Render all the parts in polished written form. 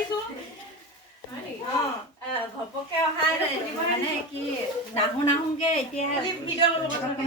দিছো ঘপকে অহাই মানে কি নাহোকে এতিয়া ভিডিঅ' লগত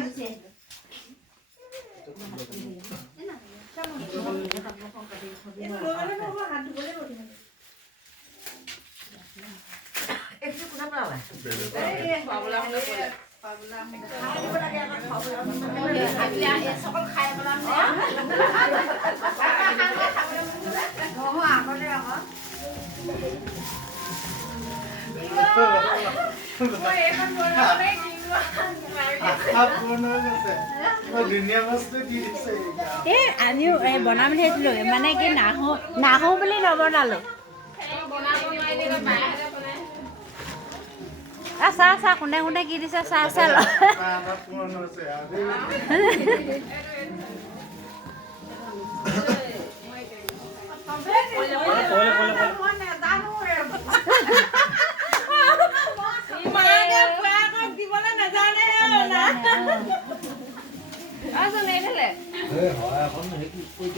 আমিও বনাম বুলি ভাবিছিলো মানে কি নাহো বুলি নবনালো চাহ কোনে কোনে কি দিছে চাহ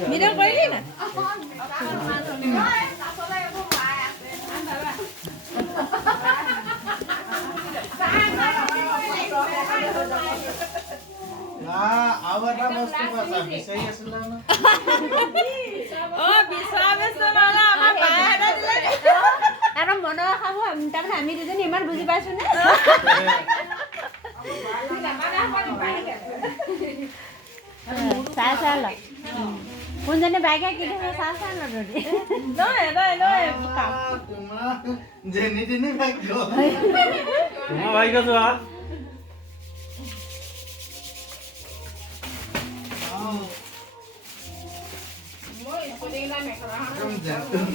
ভিডিঅ' কৰিলি না আৰু এটা বস্তু পাইছা বিচাৰি আছিলা ন আৰু মনৰ খাব তাৰমানে আমি দুজনী ইমান বুজি পাইছো নে চাহ ল কোনজনে বাইকে কি দিছে চাহ ল তোমাৰ যেনি তেনি ভাগ্য তোমাৰ ভাগ্য যোৱা একদম